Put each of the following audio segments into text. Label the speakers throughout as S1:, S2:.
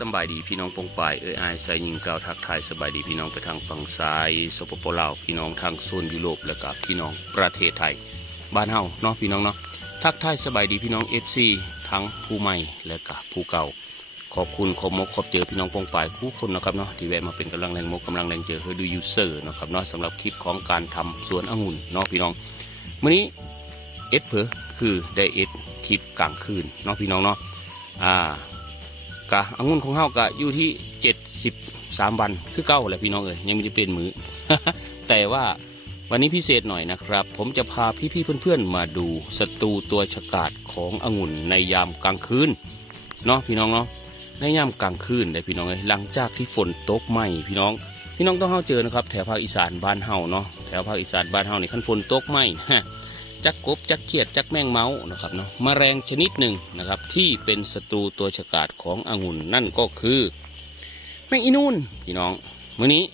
S1: สบายดีพี่น้องปงป่ายเอ้ยอายใส่ยิงกล่าวทักทายสบายดีพี่น้องไปทางฝั่งซ้ายสปปลาวพี่น้องทางโซนยุโรปและกับพี่น้องประเทศไทย บ้านเฮาเนาะพี่น้องเนาะทักทายสบายดีพี่น้องเอฟซีทั้งผู้ใหม่และกับผู้เก่า ขอบคุณขอบมกขอบเจอพี่น้องปงป่ายคู่คนนะครับเนาะที่แวะมาเป็นกำลังแรงมกกำลังแรงเจอเฮอดูยูเซอร์นะครับเนาะสำหรับคลิปของการทำสวนองุ่นเนาะพี่น้องมื้อนี้เอสเพอคือได้เอสคลิปกลางคืนเนาะพี่น้องเนาะอ่า กะองุ่นของเฮากะอยู่ที่เจ็ดสิบสามวันคือเก้าแหละพี่น้องเอ๋ยยังไม่ได้เป็นมือ แต่ว่าวันนี้พิเศษหน่อยนะครับ ผมจะพาพี่ๆเพื่อนๆมาดูศัตรูตัวฉกาจขององุ่นในยามกลางคืนเนาะพี่น้องเนาะในยามกลางคืนเลยพี่น้องเอ้ยหลังจากที่ฝนตกไหมพี่น้อง พี่น้องต้องเข้าเจอนะครับ แถวภาคอีสานบ้านเฮาเนาะแถวภาคอีสานบ้านเฮานี่คันฝนตกไหมจักกบจักเขียดจักแมงเมาส์นะครับเนาะมแมลงชนิดหนึ่งนะครับ ที่เป็นศัตรูตัวฉกาจขององุ่นนั่นก็คือ แมงอีนูนพี่น้องมื้อนี้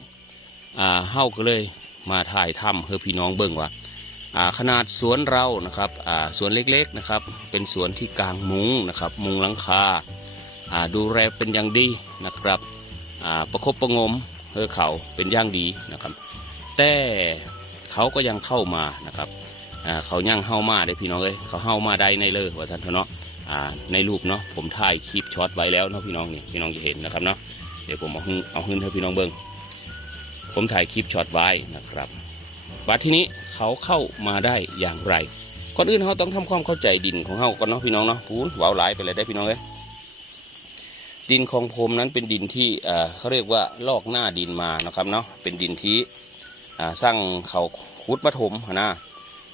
S1: อ่าเฮาก็เลยมาถ่ายทำเพื่อพี่น้องเบิ่งว่าอ่าขนาดสวนเรานะครับอ่าสวนเล็กๆนะครับ เป็นสวนที่กลางมุงนะครับ มุงหลังคาอ่าดูแลเป็นอย่างดีนะครับอ่าประคบประงม พื่อเขาเป็นอย่างดีนะครับ แต่เขาก็ยังเข้ามานะครับเขาย่างเฮ้ามาได้พี่น้องเอ้ยเขาเฮ้ามาได้ในเลยว่าท่านเนาะในรูปเนาะผมถ่ายคลิปช็อตไว้แล้วเนาะพี่น้องนี่พี่น้องจะเห็นนะครับเนาะเดี๋ยวผมเอาหึ่งเอาหึ่งให้พี่น้องเบิ้งผมถ่ายคลิปช็อตไว้นะครับว่าทีนี้เขาเข้ามาได้อย่างไรก่อนอื่นเขาต้องทำความเข้าใจดินของเขาก่อนเนาะพี่น้องเนาะพูนเว้าหลายไปเลยได้พี่น้องเอ้ย ดินของผมนั้นเป็นดินที่เขาเรียกว่าลอกหน้าดินมานะครับเนาะเป็นดินที่สร้างเขาขุดมาถมนะ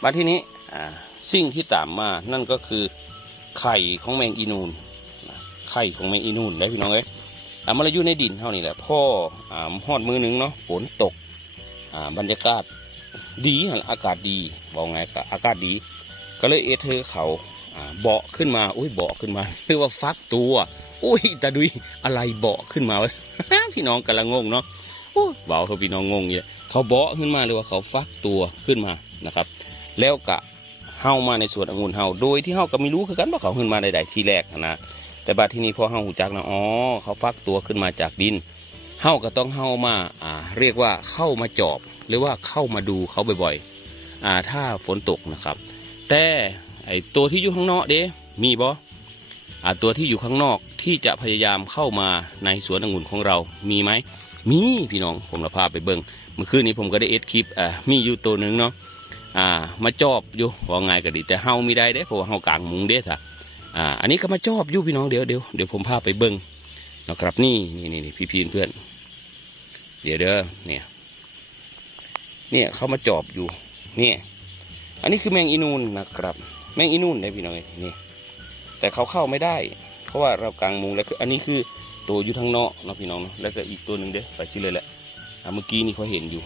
S1: มาที่นี้สิ่งที่ตามมานั่นก็คือไข่ของแมงอีนูนไข่ของแมงอีนูนได้พี่น้องเอ้ยอ่ามันอยู่ในดินเท่านี้แหละพ่ออ่าหอดมือหนึ่งเนาะฝนตกบรรยากาศดีอากาศดีบอกไงก็อากาศดี ก็เลยเอเธอเขา เบาะขึ้นมา อุ้ยเบาะขึ้นมาเรียกว่าฟักตัว อุ้ยตาดุยอะไรเบาะขึ้นมาวะพี่น้องกำลังงงเนาะโอ้ยเบาเขาพี่น้องงงเนี่ยเขาเบาะขึ้นมาหรือว่าเขาฟักตัวขึ้นมานะครับ แล้วกะเฮามาในสวนองุ่นเฮาโดยที่เฮาก็ไม่รู้คือกันว่าเขาขึ้นมาใดๆที่แรกนะแต่บัดที่นี้พอเฮาหูจักนะอ๋อเขาฟักตัวขึ้นมาจากดินเฮาก็ต้องเฮามาอ่าเรียกว่าเข้ามาจอบ หรือว่าเข้ามาดูเขาบ่อยๆอ่าถ้าฝนตกนะครับ แต่ ไอตัวที่อยู่ข้างนอกเด้มีบ่อ่าตัวที่อยู่ข้างนอกที่จะพยายามเข้ามาในสวนองุ่นของเรามีไหมมีพี่น้องผมละพาไปเบิ่งเมื่อคืนนี้ผมก็ได้เอ็ดคลิปอ่ามีอยู่ตัวหนึ่งเนาะอ่ามาจอบอยู่ว่าไงก็ดีแต่เฮามีได้เด้เพราะว่าเฮากลางมุงเด้ท่ะอ่าอันนี้ก็มาจอบอยู่พี่น้องเดี๋ยวเดี๋ยวเดี๋ยวผมพาไปเบิ้งนะครับนี่นี่นี่นี่พี่เพื่อนเดี๋ยวเด้อเนี่ยเนี่ยเขามาจอบอยู่เนี่ยอันนี้คือแมงอีนูนนะครับ แมงอีนูนเนี่ยพี่น้องเอ้ยนี่แต่เขาเข้าไม่ได้ เพราะว่าเรากางมุงแล้วอันนี้คือตัวอยู่ทางนอกเนาะพี่น้องเนาะแล้วก็อีกตัวหนึ่งเด้ไปชื่อเลยแหละอ่าเมื่อกี้นี่เขาเห็นอยู่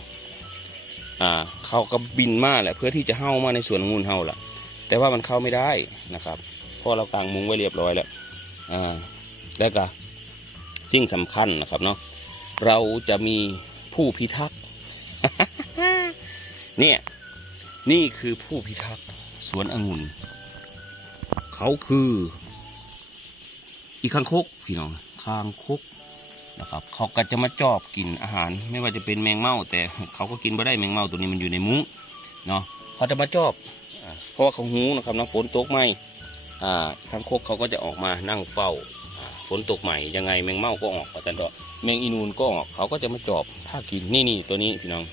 S1: อ่า เขาก็บินมาแหละเพื่อที่จะเข้ามาในสวนงุ่นเฮาล่ะ แต่ว่ามันเข้าไม่ได้นะครับเพราะเรากางมุงไว้เรียบร้อยแล้วอ่าแล้วก็สิ่งสำคัญนะครับเนาะเราจะมีผู้พิทักษ์เนี่ยนี่คือผู้พิทักษ์ สวนองุ่น เขาคือ อีคังคกพี่น้องคางคกนะครับ เขาก็จะมาจอบกินอาหาร ไม่ว่าจะเป็นแมงเม่าแต่เขาก็กินไม่ได้แมงเม่าตัวนี้มันอยู่ในมุ้งเนาะเขาจะมาจอบอาเพราะว่าเขาหูนะครับน้ำฝนตกไหมอ่าทางคกเขาก็จะออกมานั่งเฝ้าอ่าฝนตกใหม่ยังไงแมงเม่าก็ออกแต่ดอกแมงอีนูนก็ออกเขาก็จะมาจอบถ้ากินนี่นี่ตัวนี้พี่น้อง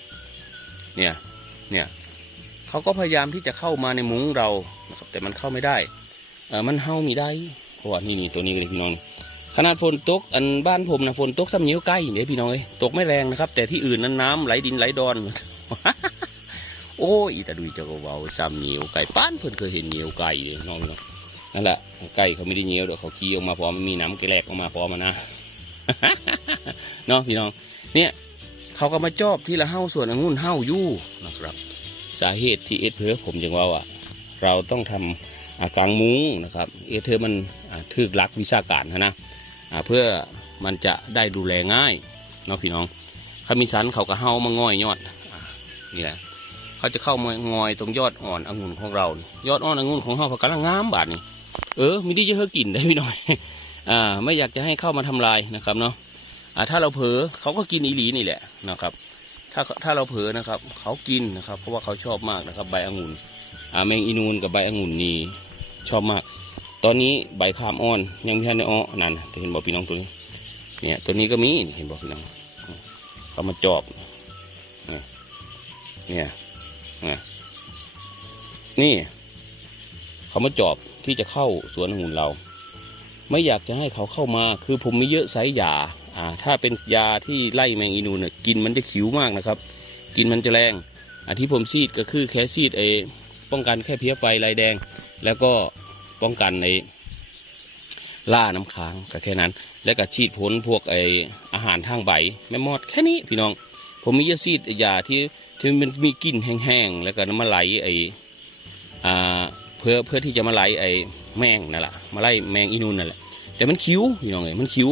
S1: เนี่ยเนี่ย เขาก็พยายามที่จะเข้ามาในมุ้งเรานะครับแต่มันเข้าไม่ได้เออมันเฮามีได้เพราะว่านี่นี่ตัวนี้เลยพี่น้องขนาดฝนตกอันบ้านผมนะฝนตกซ้ำเหนียวไก่เนี่ยพี่น้องเอ้ยตกไม่แรงนะครับ แต่ที่อื่นนั้นน้ำไหลดินไหลดอน โอ้ยตาดุยเจะก็เบาซ้ำเหนียวไก่ป้านเพิ่นเคยเห็นเหนียวไก่เลยน้องนั่นแหละไก่เขาไม่ได้เหนียวเดี๋ยวเขาขี้ออกมาพร้อมมีน้ำแกลกออกมาพร้อมมานะเนาะพี่น้อง เนี่ย เขาก็มาจอบที่ละเฮ้าส่วนองุ่นเฮ้ายู่นะครับ สาเหตุที่เอสเพอผมจึงว่าว่า เราต้องทำอ่ากลางมุ้งนะครับเอเธอมันทึกลักวิชาการนะนะเพื่อมันจะได้ดูแลง่ายเนาะพี่น้องขมิสันเขาก็เฮามาง่อยยอดนี่แหละเขาจะเข้ามางอยตรงยอดอ่อนองุ่นของเรา ยอดอ่อนองุ่นของเราเขากำลังงามบาดนี่เออมีได้เยอะกินได้พี่น้อยอ่าไม่อยากจะให้เข้ามาทำลายนะครับเนาะอ่าถ้าเราเผลอเขาก็กินอีหลีนี่แหละนะครับ ถ้าถ้าเราเผลอนะครับ เขากินนะครับ เพราะว่าเขาชอบมากนะครับ ใบองุ่นอาแมงอีนูนกับใบองุ่นนี่ชอบมาก ตอนนี้ใบขามอ่อน ยังไม่ทันได้อ้อนั่นเห็นบอกพี่น้องตัวนี้ เนี่ยตัวนี้ก็มีเห็นบอกพี่น้องเขามาจอบ เนี่ยนี่เขามาจอบที่จะเข้าสวนองุ่นเรา ไม่อยากจะให้เขาเข้ามา คือผมมีเยอะไซส์ยา อ่าถ้าเป็นยาที่ไล่แมงอีนูนเนี่ยกินมันจะขิวมากนะครับ กินมันจะแรงอ่าที่ผมซีดก็คือแค่ซีดไอ้ป้องกันแค่เพี้ยไฟลายแดง แล้วก็ป้องกันในล่าน้ำค้างก็แค่นั้น แล้วก็ฉีดพ้นพวกไอ้อาหารทางใบแม่มอดแค่นี้พี่น้อง ผมมียาซีดยาที่ที่มันมีกลิ่นแห้งๆแล้วก็น้ำมาไหลไออ่าเพื่อเพื่อที่จะมาไล่ไอ้แมงนั่นแหละมาไล่แมงอีนูนนั่นแหละแต่มันคิ้วพี่น้องเอ้ยมันคิ้ว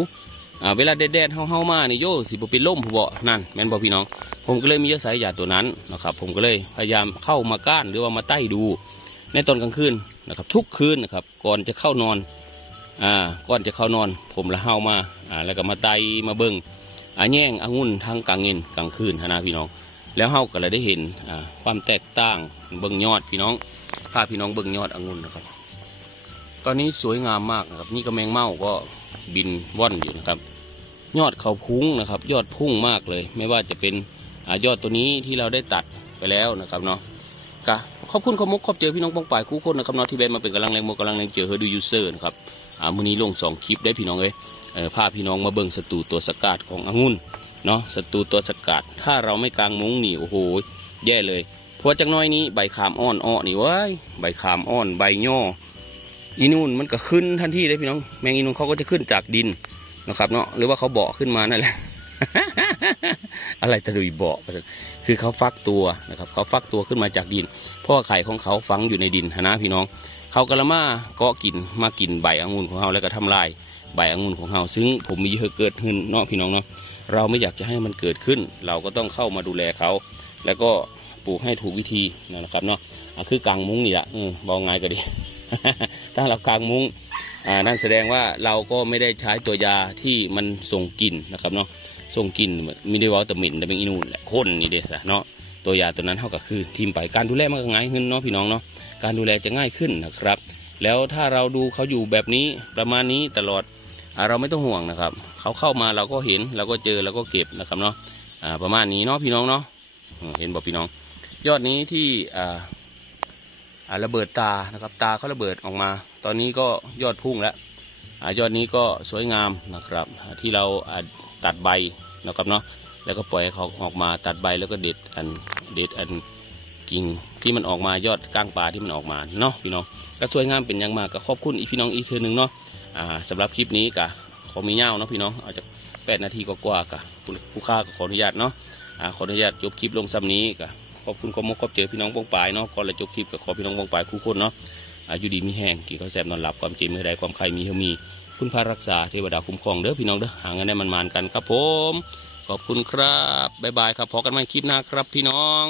S1: อ่าเวลาแดดๆเฮาๆมานี่โยสิบ่เป็นล่มผู้บ่นั่นแม่นบ่พี่น้อง ผมก็เลยมียาสายยาตัวนั้นนะครับ ผมก็เลยพยายามเข้ามาก้านหรือว่ามาใต้ดู ในตอนกลางคืนนะครับ ทุกคืนนะครับ ก่อนจะเข้านอนอ่าก่อนจะเข้านอน ผมละเฮามาอ่าแล้วก็มาไต่มาเบิ่งอ่าแย่งองุ่นทางกลางเงินกลางคืนนะพี่น้อง แล้วเฮาก็เลยได้เห็นอ่าความแตกต่างเบิ่งยอดพี่น้องพาพี่น้องเบิ่งยอดองุ่นนะครับ ตอนนี้สวยงามมากนะครับ นี่ก็แมงเม่าก็ บินว่อนอยู่นะครับ ยอดเขาพุ่งนะครับ ยอดพุ่งมากเลย ไม่ว่าจะเป็นอยอดตัวนี้ที่เราได้ตัดไปแล้วนะครับเนาะกะขอบคุณขอบมุกขอบเจอพี่น้องป้องป่ายคู่คนนะครับเนาะที่แบนมาเป็นกำลังแรงโมกำลังแรงเจอเฮอดูยูเซอร์นะครับอ่ามื้อนี้ลงสองคลิปได้พี่น้องเลยเออพาพี่น้องมาเบิ่งศัตรูตัวสกัดขององุ่นเนาะศัตรูตัวสกัดถ้าเราไม่กางมุ้งนี่โอ้โหแย่เลยเพราะจักน้อยนี้ใบขามอ่อนอ้อนี่ว้ยใบขามอ่อนใบย่อ อีนูนมันก็ขึ้นทันทีเลยพี่น้อง แมงอีนูนเขาก็จะขึ้นจากดินนะครับเนาะหรือว่าเขาเบาะขึ้นมานั่นแหละ อะไรตะลุยเบาะคือเขาฟักตัวนะครับ เขาฟักตัวขึ้นมาจากดิน เพราะว่าไข่ของเขาฝังอยู่ในดินนะพี่น้อง เขากระมาเกาะกินมากินใบองุ่นของเราแล้วก็ทำลายใบองุ่นของเราซึ่งผมมีเยอะเกิดขึ้นเนาะพี่น้องเนาะเราไม่อยากจะให้มันเกิดขึ้น เราก็ต้องเข้ามาดูแลเขา แล้วก็ ปลูกให้ถูกวิธีนะครับเนาะคือกลางมุ้งนี่แหละมบอกไงก็ดี ถ้าเรากลางมุ้งนั่นแสดงว่าเราก็ไม่ได้ใช้ตัวยาที่มันส่งกลิ่นนะครับเนาะส่งกลิ่นไม่ได้ว่าแต่หม็นแต่เป็นอีนูนแหละข้นนี่เด้อเนาะตัวยาตัวนั้นเท่ากับคือทีมไปการดูแลมันก็ง่ายขึ้นเนาะพี่น้องเนาะการดูแลจะง่ายขึ้นนะครับ แล้วถ้าเราดูเขาอยู่แบบนี้ประมาณนี้ตลอดอเราไม่ต้องห่วงนะครับ เขาเข้ามาเราก็เห็นเราก็เจอเราก็เก็บนะครับเนาะประมาณนี้เนาะพี่น้องเนาะ เห็นบอกพี่น้อง ยอดนี้ที่ระเบิดตานะครับ ตาเขาระเบิดออกมา ตอนนี้ก็ยอดพุ่งแล้วอยอดนี้ก็สวยงามนะครับ ที่เราตัดใบนะครับเนาะแล้วก็ปล่อยเขาออกมาตัดใบแล้วก็เด็ดอันเด็ดอันกิ่งที่มันออกมายอดก้างปลาที่มันออกมาเนาะพี่น้องก็สวยงามเป็นอย่างมากก็ขอบคุณอีพี่น้องอีกเทือหนึ่งเนาะอ่าสำหรับคลิปนี้ก็ขอมีเงาเนาะพี่น้องอาจจะแปดนาทีกว่ากะผู้ค่าขออนุญาตเนาะ อ่าขออนุญาตจบคลิปลงซ้ำนี้ก็ขอบคุณขอมกขอบเจอพี่น้องปองปายเนาะก่อนละจบคลิปกับขอพี่น้องปองปายคู่คนเนาะอายุดีมีแห้งกินข้าวแซ่บนอนหลับความเจ็บเมื่อใดความใครมีเฮามี คุณพารักษาเทวดาคุ้มครองเด้อพี่น้องเด้อหาเงินได้มันมานๆกันครับผม ขอบคุณครับบ๊ายบายครับพอกันใหม่คลิปหน้าครับพี่น้อง